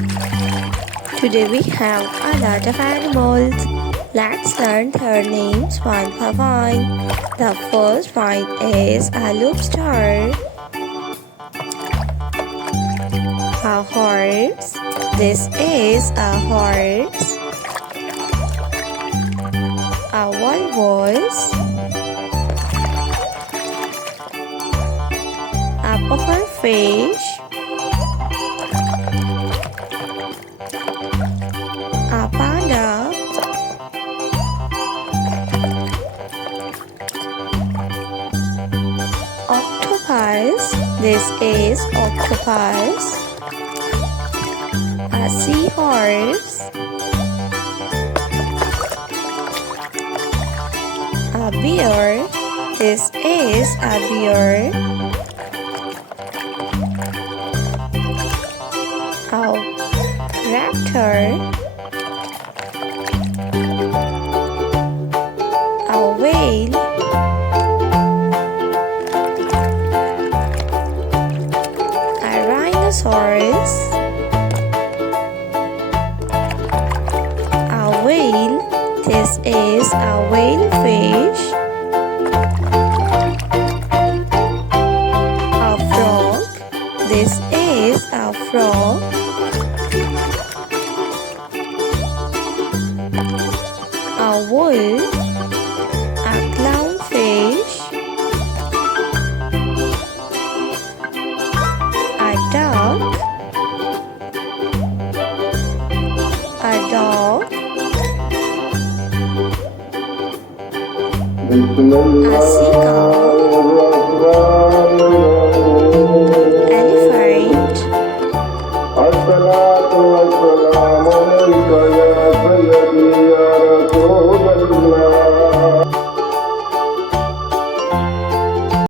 Today we have a lot of animals. Let's learn their names one by one. The first one is a lobster, a horse. This is a horse. A walrus, a pufferfish, a panda, octopus. This is octopus. A seahorse, a bear. This is a bear. A raptor, a whale, a rhinoceros, a whale. This is a whale fish. A frog. This is a frog. A wolf, a clownfish, a duck, a dog, a seagull, elephant, الصلاة والسلام عليك يا سيدي يا رسول